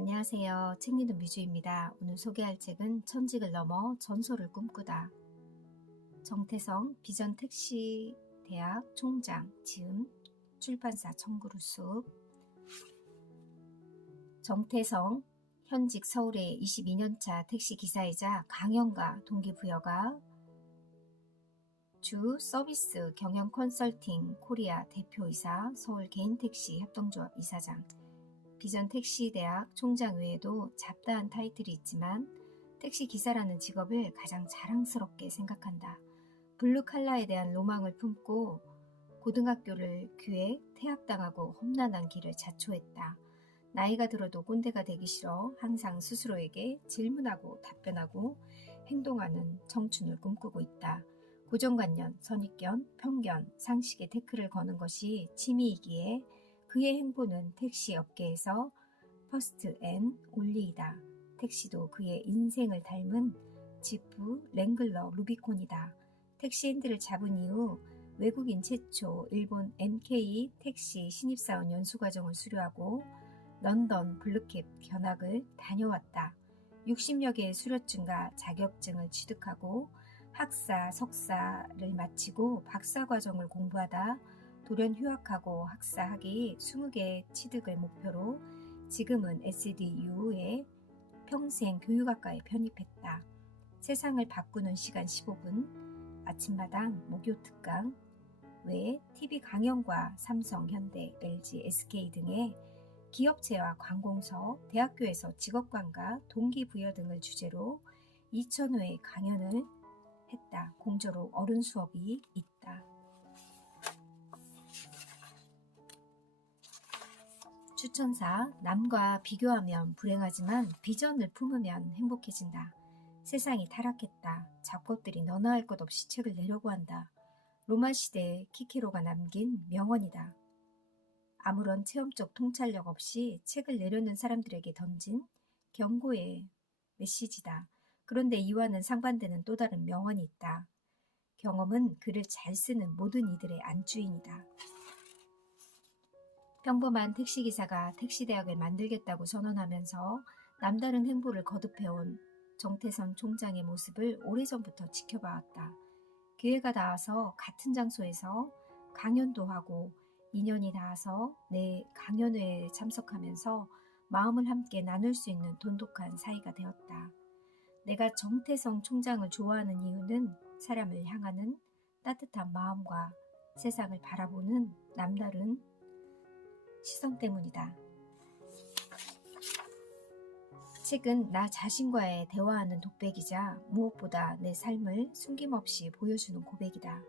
안녕하세요. 책 읽는 뮤즈입니다. 오늘 소개할 책은 천직을 넘어 전설을 꿈꾸다. 정태성 비전택시대학 총장 지음 출판사 청구루숲. 정태성 현직 서울의 22년차 택시기사이자 강연가 동기부여가 주 서비스 경영 컨설팅 코리아 대표이사 서울 개인택시 협동조합 이사장 비전택시대학 총장 외에도 잡다한 타이틀이 있지만 택시기사라는 직업을 가장 자랑스럽게 생각한다. 블루칼라에 대한 로망을 품고 고등학교를 기획, 퇴학당하고 험난한 길을 자초했다. 나이가 들어도 꼰대가 되기 싫어 항상 스스로에게 질문하고 답변하고 행동하는 청춘을 꿈꾸고 있다. 고정관념, 선입견, 편견, 상식에 태클을 거는 것이 취미이기에 그의 행보는 택시 업계에서 퍼스트 앤 올리이다. 택시도 그의 인생을 닮은 지프, 랭글러, 루비콘이다. 택시 핸들을 잡은 이후 외국인 최초 일본 MK 택시 신입사원 연수과정을 수료하고 런던 블루캡 견학을 다녀왔다. 60여 개의 수료증과 자격증을 취득하고 학사, 석사를 마치고 박사과정을 공부하다 돌연 휴학하고 학사 학위 20개 취득을 목표로 지금은 SDU에 평생 교육학과에 편입했다. 세상을 바꾸는 시간 15분, 아침마당, 목요특강 외에 TV 강연과 삼성, 현대, LG, SK 등의 기업체와 관공서, 대학교에서 직업관과 동기부여 등을 주제로 2000회의 강연을 했다. 공저로 어른 수업이 있다. 추천사, 남과 비교하면 불행하지만 비전을 품으면 행복해진다. 세상이 타락했다. 잡것들이 너나 할 것 없이 책을 내려고 한다. 로마 시대의 키케로가 남긴 명언이다. 아무런 체험적 통찰력 없이 책을 내려는 사람들에게 던진 경고의 메시지다. 그런데 이와는 상반되는 또 다른 명언이 있다. 경험은 글을 잘 쓰는 모든 이들의 안주인이다. 평범한 택시기사가 택시대학을 만들겠다고 선언하면서 남다른 행보를 거듭해온 정태선 총장의 모습을 오래전부터 지켜봐왔다. 기회가 닿아서 같은 장소에서 강연도 하고 인연이 닿아서 내 강연회에 참석하면서 마음을 함께 나눌 수 있는 돈독한 사이가 되었다. 내가 정태성 총장을 좋아하는 이유는 사람을 향하는 따뜻한 마음과 세상을 바라보는 남다른 시선 때문이다. 책은 나 자신과의 대화하는 독백이자 무엇보다 내 삶을 숨김없이 보여주는 고백이다.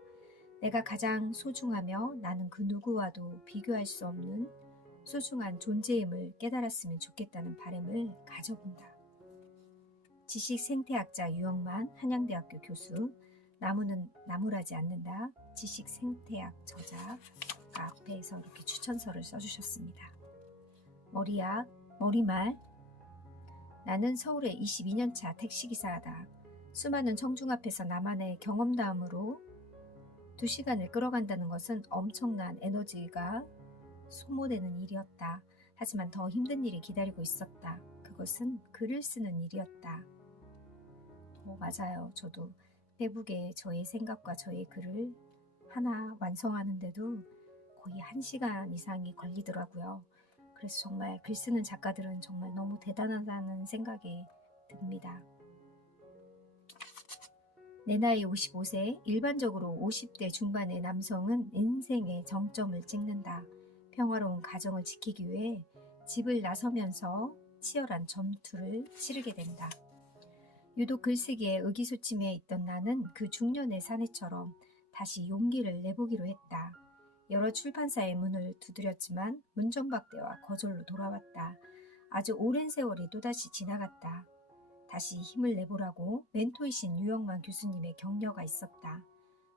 내가 가장 소중하며 나는 그 누구와도 비교할 수 없는 소중한 존재임을 깨달았으면 좋겠다는 바람을 가져본다. 지식 생태학자 유영만 한양대학교 교수, 나무는 나무라지 않는다. 지식 생태학 저자가 앞에서 이렇게 추천서를 써주셨습니다. 머리말. 나는 서울의 22년차 택시기사다. 수많은 청중 앞에서 나만의 경험담으로 2시간을 끌어간다는 것은 엄청난 에너지가 소모되는 일이었다. 하지만 더 힘든 일이 기다리고 있었다. 그것은 글을 쓰는 일이었다. 맞아요. 저도 페북에 저의 생각과 저의 글을 하나 완성하는데도 거의 1시간 이상이 걸리더라고요. 그래서 정말 글 쓰는 작가들은 정말 너무 대단하다는 생각이 듭니다. 내 나이 55세, 일반적으로 50대 중반의 남성은 인생의 정점을 찍는다. 평화로운 가정을 지키기 위해 집을 나서면서 치열한 전투를 치르게 된다. 유독 글쓰기에 의기소침해 있던 나는 그 중년의 사내처럼 다시 용기를 내보기로 했다. 여러 출판사의 문을 두드렸지만 문전박대와 거절로 돌아왔다. 아주 오랜 세월이 또다시 지나갔다. 다시 힘을 내보라고 멘토이신 유영만 교수님의 격려가 있었다.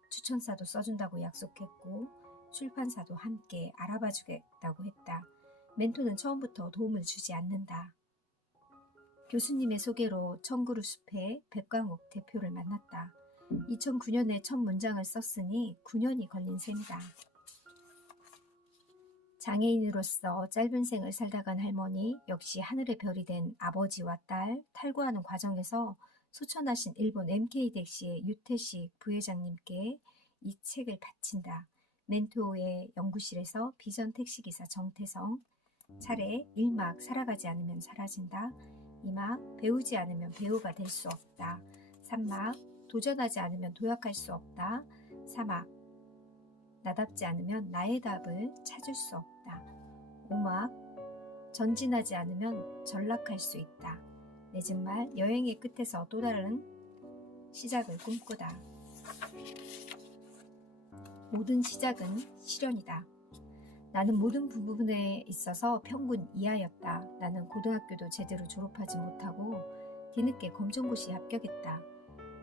추천사도 써준다고 약속했고 출판사도 함께 알아봐주겠다고 했다. 멘토는 처음부터 도움을 주지 않는다. 교수님의 소개로 청구루숲의 백광옥 대표를 만났다. 2009년에 첫 문장을 썼으니 9년이 걸린 셈이다. 장애인으로서 짧은 생을 살다 간 할머니, 역시 하늘의 별이 된 아버지와 딸, 탈구하는 과정에서 소천하신 일본 MK택시의 유태식 부회장님께 이 책을 바친다. 멘토의 연구실에서 비전 택시기사 정태성. 차례 1막 살아가지 않으면 사라진다. 2막 배우지 않으면 배우가 될 수 없다. 3막 도전하지 않으면 도약할 수 없다. 4막 나답지 않으면 나의 답을 찾을 수 없다. 5막 전진하지 않으면 전락할 수 있다. 내집 말 여행의 끝에서 또 다른 시작을 꿈꾸다. 모든 시작은 실현이다. 나는 모든 부분에 있어서 평균 이하였다. 나는 고등학교도 제대로 졸업하지 못하고 뒤늦게 검정고시에 합격했다.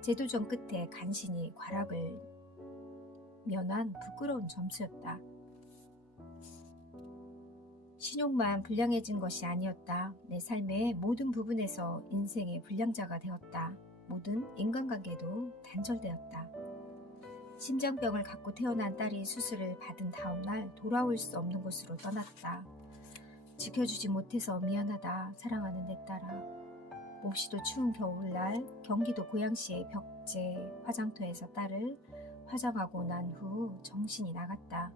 재도전 끝에 간신히 과락을 면한 부끄러운 점수였다. 신용만 불량해진 것이 아니었다. 내 삶의 모든 부분에서 인생의 불량자가 되었다. 모든 인간관계도 단절되었다. 심장병을 갖고 태어난 딸이 수술을 받은 다음날 돌아올 수 없는 곳으로 떠났다. 지켜주지 못해서 미안하다. 사랑하는 내 딸아. 몹시도 추운 겨울날 경기도 고양시의 벽제 화장터에서 딸을 화장하고 난 후 정신이 나갔다.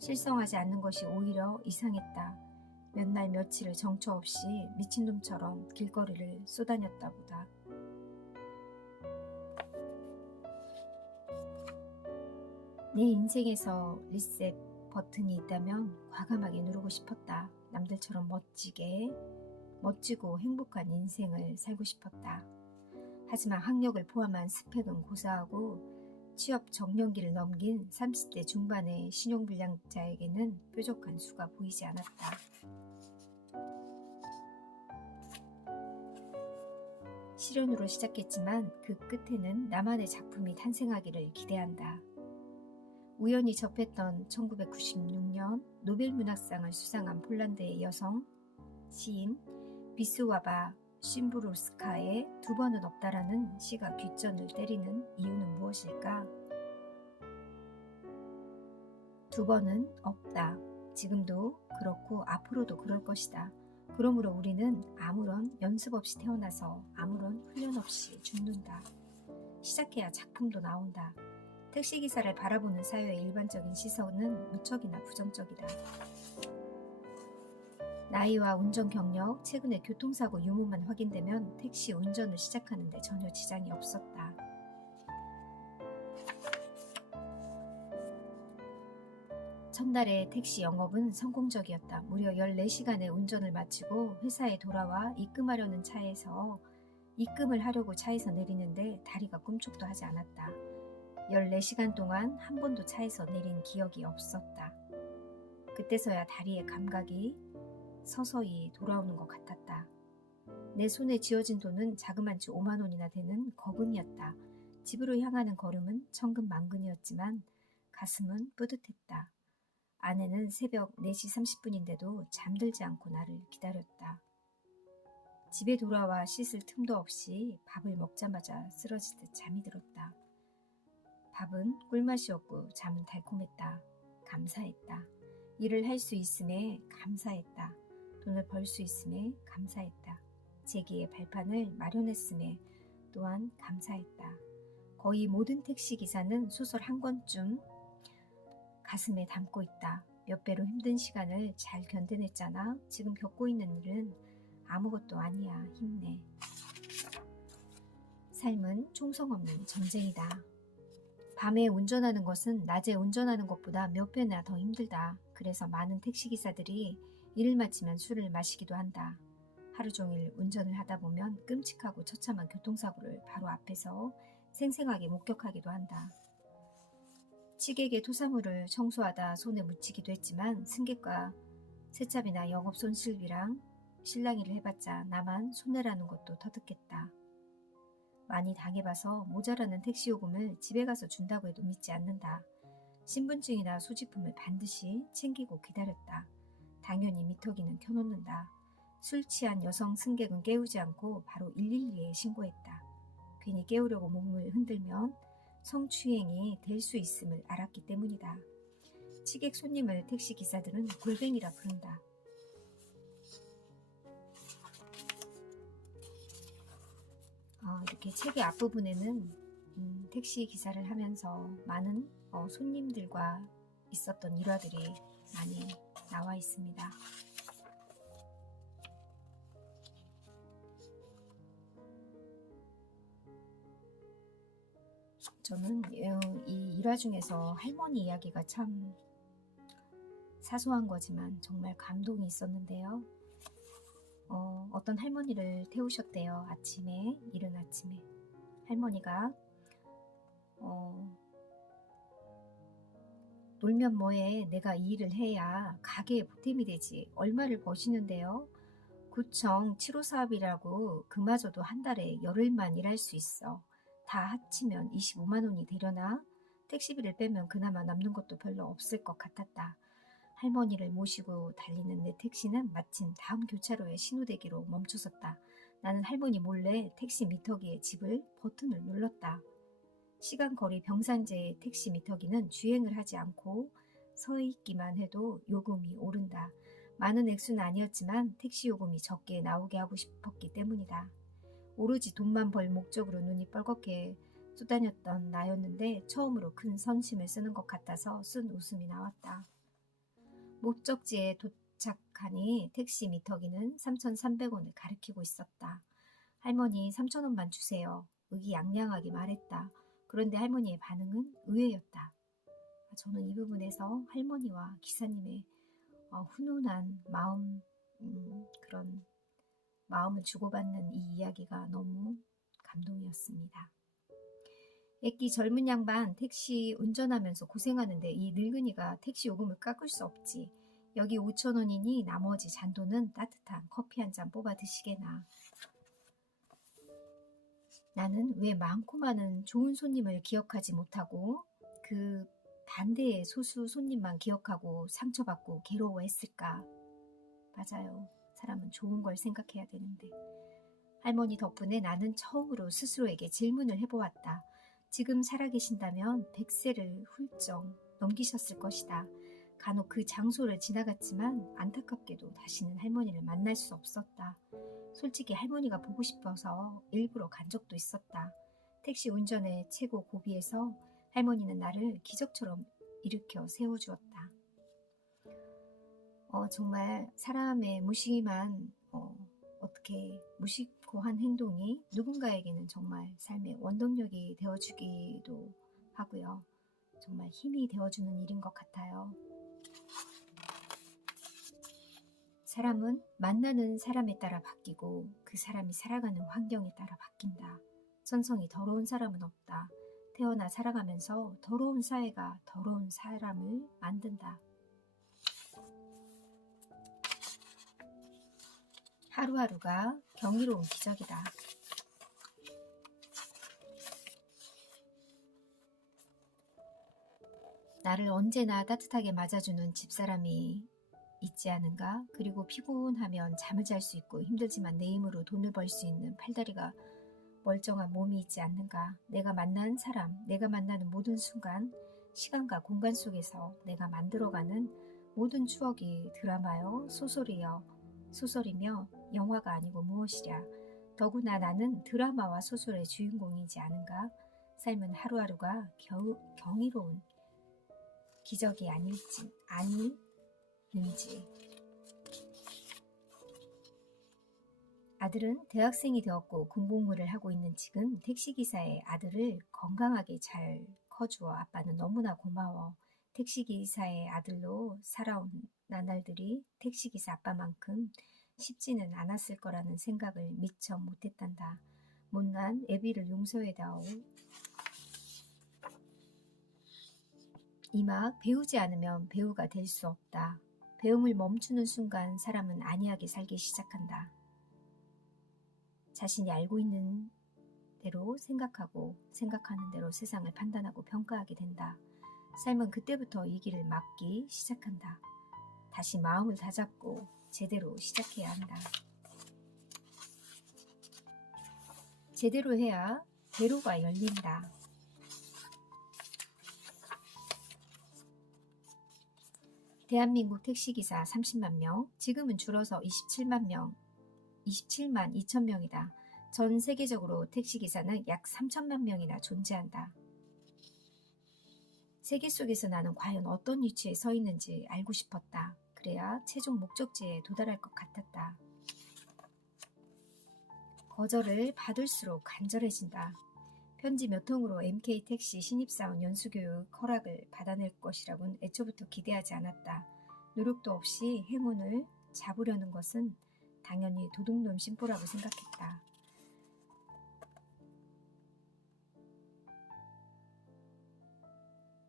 실성하지 않는 것이 오히려 이상했다. 몇 날 며칠을 정처 없이 미친놈처럼 길거리를 쏘다녔다 보다. 내 인생에서 리셋 버튼이 있다면 과감하게 누르고 싶었다. 남들처럼 멋지고 행복한 인생을 살고 싶었다. 하지만 학력을 포함한 스펙은 고사하고 취업 정년기를 넘긴 30대 중반의 신용불량자에게는 뾰족한 수가 보이지 않았다. 실현으로 시작했지만 그 끝에는 나만의 작품이 탄생하기를 기대한다. 우연히 접했던 1996년 노벨문학상을 수상한 폴란드의 여성 시인 비스와바 심부르스카의 두 번은 없다라는 시가 귓전을 때리는 이유는 무엇일까? 두 번은 없다. 지금도 그렇고 앞으로도 그럴 것이다. 그러므로 우리는 아무런 연습 없이 태어나서 아무런 훈련 없이 죽는다. 시작해야 작품도 나온다. 택시기사를 바라보는 사회의 일반적인 시선은 무척이나 부정적이다. 나이와 운전 경력, 최근에 교통사고 유무만 확인되면 택시 운전을 시작하는 데 전혀 지장이 없었다. 첫날의 택시 영업은 성공적이었다. 무려 14시간의 운전을 마치고 회사에 돌아와 입금하려는 차에서 입금을 하려고 차에서 내리는데 다리가 꿈쩍도 하지 않았다. 14시간 동안 한 번도 차에서 내린 기억이 없었다. 그때서야 다리의 감각이 서서히 돌아오는 것 같았다. 내 손에 쥐어진 돈은 자그만치 5만 원이나 되는 거금이었다. 집으로 향하는 걸음은 천근만근이었지만 가슴은 뿌듯했다. 아내는 새벽 4시 30분인데도 잠들지 않고 나를 기다렸다. 집에 돌아와 씻을 틈도 없이 밥을 먹자마자 쓰러지듯 잠이 들었다. 밥은 꿀맛이었고 잠은 달콤했다. 감사했다. 일을 할 수 있음에 감사했다. 돈을 벌 수 있음에 감사했다. 재기의 발판을 마련했음에 또한 감사했다. 거의 모든 택시기사는 소설 한 권쯤 가슴에 담고 있다. 몇 배로 힘든 시간을 잘 견뎌냈잖아. 지금 겪고 있는 일은 아무것도 아니야. 힘내. 삶은 총성 없는 전쟁이다. 밤에 운전하는 것은 낮에 운전하는 것보다 몇 배나 더 힘들다. 그래서 많은 택시기사들이 일을 마치면 술을 마시기도 한다. 하루 종일 운전을 하다 보면 끔찍하고 처참한 교통사고를 바로 앞에서 생생하게 목격하기도 한다. 취객의 토사물을 청소하다 손에 묻히기도 했지만 승객과 세차비나 영업 손실비랑 실랑이를 해봤자 나만 손해라는 것도 터득했다. 많이 당해봐서 모자라는 택시요금을 집에 가서 준다고 해도 믿지 않는다. 신분증이나 소지품을 반드시 챙기고 기다렸다. 당연히 미터기는 켜놓는다. 술 취한 여성 승객은 깨우지 않고 바로 112에 신고했다. 괜히 깨우려고 몸을 흔들면 성추행이 될 수 있음을 알았기 때문이다. 취객 손님을 택시 기사들은 골뱅이라 부른다. 이렇게 책의 앞부분에는 택시 기사를 하면서 많은 손님들과 있었던 일화들이 많이 나와 있습니다. 저는 이 일화 중에서 할머니 이야기가 참 사소한 거지만 정말 감동이 있었는데요. 어떤 할머니를 태우셨대요. 아침에, 이른 아침에. 할머니가 놀면 뭐해, 내가 이 일을 해야 가게에 보탬이 되지. 얼마를 버시는데요. 구청 7호 사업이라고 그마저도 한 달에 열흘만 일할 수 있어. 다 합치면 25만 원이 되려나? 택시비를 빼면 그나마 남는 것도 별로 없을 것 같았다. 할머니를 모시고 달리는 내 택시는 마침 다음 교차로에 신호대기로 멈춰섰다. 나는 할머니 몰래 택시 미터기의 집을 버튼을 눌렀다. 시간 거리 병산제의 택시 미터기는 주행을 하지 않고 서 있기만 해도 요금이 오른다. 많은 액수는 아니었지만 택시 요금이 적게 나오게 하고 싶었기 때문이다. 오로지 돈만 벌 목적으로 눈이 뻘겋게 쏘다녔던 나였는데 처음으로 큰 선심을 쓰는 것 같아서 쓴 웃음이 나왔다. 목적지에 도착하니 택시 미터기는 3,300원을 가리키고 있었다. 할머니 3,000원만 주세요. 의기양양하게 말했다. 그런데 할머니의 반응은 의외였다. 저는 이 부분에서 할머니와 기사님의 훈훈한 마음, 그런 마음을 주고받는 이 이야기가 너무 감동이었습니다. 애기 젊은 양반 택시 운전하면서 고생하는데 이 늙은이가 택시 요금을 깎을 수 없지. 여기 5,000원이니 나머지 잔돈은 따뜻한 커피 한 잔 뽑아 드시게나. 나는 왜 많고 많은 좋은 손님을 기억하지 못하고 그 반대의 소수 손님만 기억하고 상처받고 괴로워했을까? 맞아요. 사람은 좋은 걸 생각해야 되는데. 할머니 덕분에 나는 처음으로 스스로에게 질문을 해보았다. 지금 살아계신다면 100세를 훌쩍 넘기셨을 것이다. 간혹 그 장소를 지나갔지만 안타깝게도 다시는 할머니를 만날 수 없었다. 솔직히 할머니가 보고 싶어서 일부러 간 적도 있었다. 택시 운전의 최고 고비에서 할머니는 나를 기적처럼 일으켜 세워주었다. 정말 사람의 무심한 어떻게 무심코 한 행동이 누군가에게는 정말 삶의 원동력이 되어주기도 하고요. 정말 힘이 되어주는 일인 것 같아요. 사람은 만나는 사람에 따라 바뀌고 그 사람이 살아가는 환경에 따라 바뀐다. 천성이 더러운 사람은 없다. 태어나 살아가면서 더러운 사회가 더러운 사람을 만든다. 하루하루가 경이로운 기적이다. 나를 언제나 따뜻하게 맞아주는 집사람이 있지 않은가? 그리고 피곤하면 잠을 잘 수 있고 힘들지만 내 힘으로 돈을 벌 수 있는 팔다리가 멀쩡한 몸이 있지 않는가? 내가 만난 사람, 내가 만나는 모든 순간, 시간과 공간 속에서 내가 만들어가는 모든 추억이 드라마요, 소설이며 영화가 아니고 무엇이랴. 더구나 나는 드라마와 소설의 주인공이지 않은가? 삶은 하루하루가 경이로운 기적이 아닐지 아니는지. 아들은 대학생이 되었고 군복무를 하고 있는 지금 택시기사의 아들을 건강하게 잘 커주어 아빠는 너무나 고마워. 택시기사의 아들로 살아온 나날들이 택시기사 아빠만큼 쉽지는 않았을 거라는 생각을 미처 못했단다. 못난 애비를 용서해다오. 이막 배우지 않으면 배우가 될 수 없다. 배움을 멈추는 순간 사람은 안이하게 살기 시작한다. 자신이 알고 있는 대로 생각하고 생각하는 대로 세상을 판단하고 평가하게 된다. 삶은 그때부터 이 길을 막기 시작한다. 다시 마음을 다잡고 제대로 시작해야 한다. 제대로 해야 대로가 열린다. 대한민국 택시기사 30만 명, 지금은 줄어서 27만 2천 명이다. 전 세계적으로 택시기사는 약 3천만 명이나 존재한다. 세계 속에서 나는 과연 어떤 위치에 서 있는지 알고 싶었다. 그래야 최종 목적지에 도달할 것 같았다. 거절을 받을수록 간절해진다. 편지 몇 통으로 MK 택시 신입사원 연수교육 허락을 받아낼 것이라고는 애초부터 기대하지 않았다. 노력도 없이 행운을 잡으려는 것은 당연히 도둑놈 심보라고 생각했다.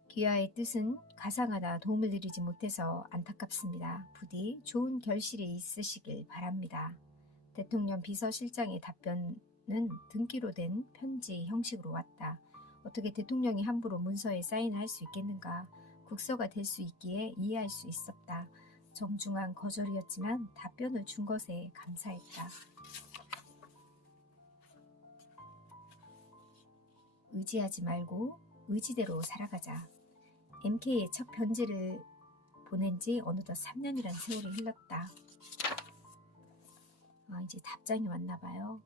귀하의 뜻은 가상하다 도움을 드리지 못해서 안타깝습니다. 부디 좋은 결실이 있으시길 바랍니다. 대통령 비서실장의 답변은 등기로 된 편지 형식으로 왔다. 어떻게 대통령이 함부로 문서에 사인을 할 수 있겠는가. 국서가 될 수 있기에 이해할 수 있었다. 정중한 거절이었지만 답변을 준 것에 감사했다. 의지하지 말고 의지대로 살아가자. MK의 첫 편지를 보낸 지 어느덧 3년이란 세월이 흘렀다. 이제 답장이 왔나봐요.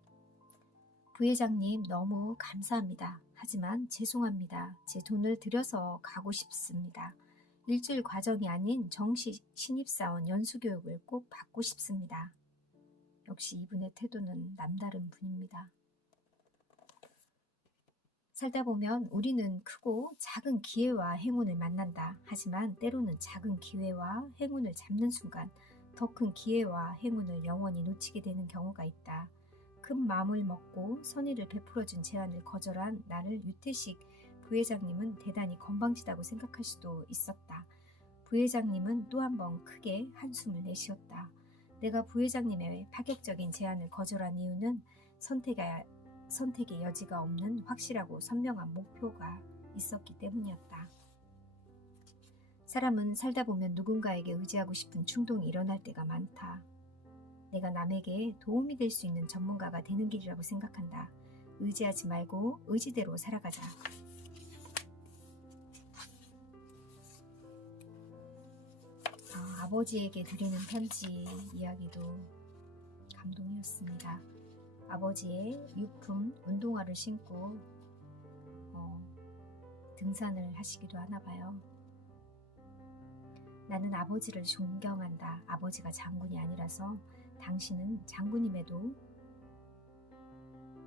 부회장님 너무 감사합니다. 하지만 죄송합니다. 제 돈을 들여서 가고 싶습니다. 일주일 과정이 아닌 정시 신입사원 연수교육을 꼭 받고 싶습니다. 역시 이분의 태도는 남다른 분입니다. 살다 보면 우리는 크고 작은 기회와 행운을 만난다. 하지만 때로는 작은 기회와 행운을 잡는 순간 더 큰 기회와 행운을 영원히 놓치게 되는 경우가 있다. 큰 마음을 먹고 선의를 베풀어준 제안을 거절한 나를 유태식 부회장님은 대단히 건방지다고 생각할 수도 있었다. 부회장님은 또 한 번 크게 한숨을 내쉬었다. 내가 부회장님의 파격적인 제안을 거절한 이유는 선택의 여지가 없는 확실하고 선명한 목표가 있었기 때문이었다. 사람은 살다 보면 누군가에게 의지하고 싶은 충동이 일어날 때가 많다. 내가 남에게 도움이 될 수 있는 전문가가 되는 길이라고 생각한다. 의지하지 말고 의지대로 살아가자. 아버지에게 드리는 편지 이야기도 감동이었습니다. 아버지의 유품 운동화를 신고 등산을 하시기도 하나 봐요. 나는 아버지를 존경한다. 아버지가 장군이 아니라서 당신은 장군임에도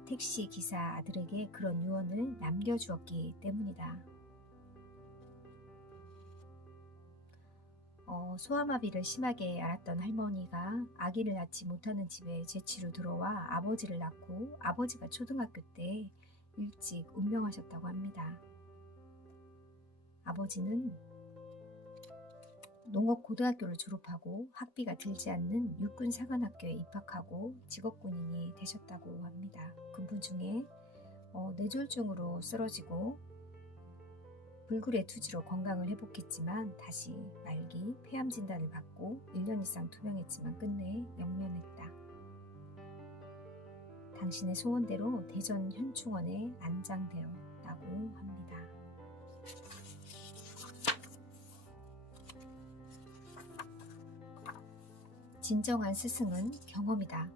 택시 기사 아들에게 그런 유언을 남겨주었기 때문이다. 소아마비를 심하게 앓았던 할머니가 아기를 낳지 못하는 집에 재취로 들어와 아버지를 낳고 아버지가 초등학교 때 일찍 운명하셨다고 합니다. 아버지는 농업고등학교를 졸업하고 학비가 들지 않는 육군사관학교에 입학하고 직업군인이 되셨다고 합니다. 그분 중에 뇌졸중으로 쓰러지고 불굴의 투지로 건강을 회복했지만 다시 말기 폐암 진단을 받고 1년 이상 투병했지만 끝내 영면했다. 당신의 소원대로 대전 현충원에 안장되었다고 합니다. 진정한 스승은 경험이다.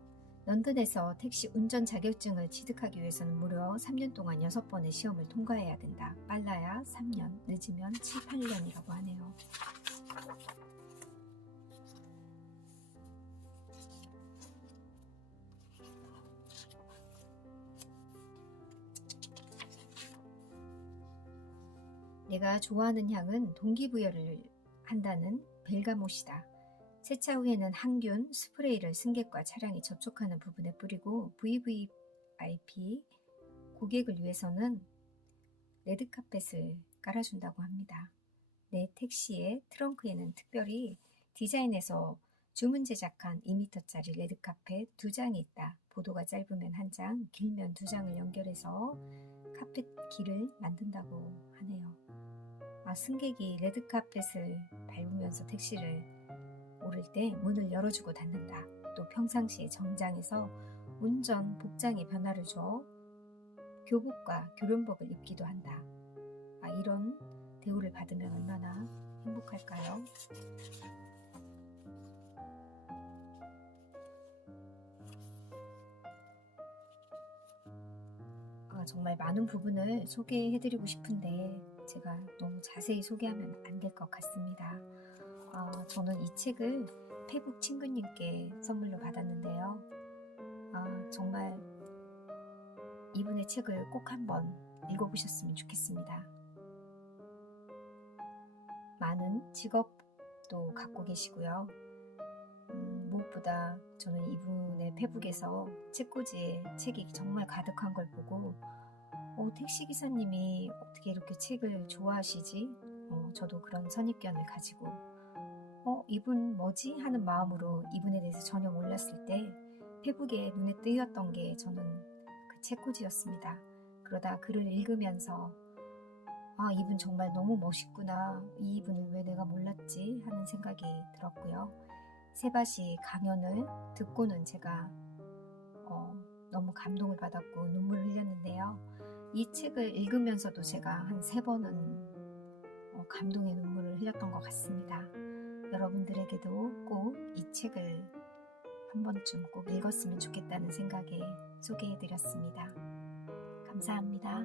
런던에서 택시 운전 자격증을 취득하기 위해서는 무려 3년 동안 6번의 시험을 통과해야 된다. 빨라야 3년, 늦으면 7, 8년이라고 하네요. 내가 좋아하는 향은 동기부여를 한다는 벨가못이다. 세차 후에는 항균 스프레이를 승객과 차량이 접촉하는 부분에 뿌리고 VVIP 고객을 위해서는 레드카펫을 깔아준다고 합니다. 내 택시의 트렁크에는 특별히 디자인해서 주문 제작한 2m짜리 레드카펫 2장이 있다. 보도가 짧으면 1장, 길면 2장을 연결해서 카펫 길을 만든다고 하네요. 승객이 레드카펫을 밟으면서 택시를 오를 때 문을 열어주고 닫는다. 또 평상시에 정장에서 운전 복장의 변화를 줘 교복과 교련복을 입기도 한다. 이런 대우를 받으면 얼마나 행복할까요? 정말 많은 부분을 소개해드리고 싶은데 제가 너무 자세히 소개하면 안 될 것 같습니다. 저는 이 책을 페북 친구님께 선물로 받았는데요. 정말 이분의 책을 꼭 한번 읽어보셨으면 좋겠습니다. 많은 직업도 갖고 계시고요. 무엇보다 저는 이분의 페북에서 책꽂이에 책이 정말 가득한 걸 보고 택시기사님이 어떻게 이렇게 책을 좋아하시지? 저도 그런 선입견을 가지고 이분 뭐지? 하는 마음으로 이분에 대해서 전혀 몰랐을 때 페북에 눈에 띄었던 게 저는 그 책꽂이였습니다. 그러다 글을 읽으면서 이분 정말 너무 멋있구나. 이 이분을 왜 내가 몰랐지? 하는 생각이 들었고요. 세바시 강연을 듣고는 제가 너무 감동을 받았고 눈물을 흘렸는데요. 이 책을 읽으면서도 제가 한 3번은 감동의 눈물을 흘렸던 것 같습니다. 여러분들에게도 꼭 이 책을 한 번쯤 꼭 읽었으면 좋겠다는 생각에 소개해드렸습니다. 감사합니다.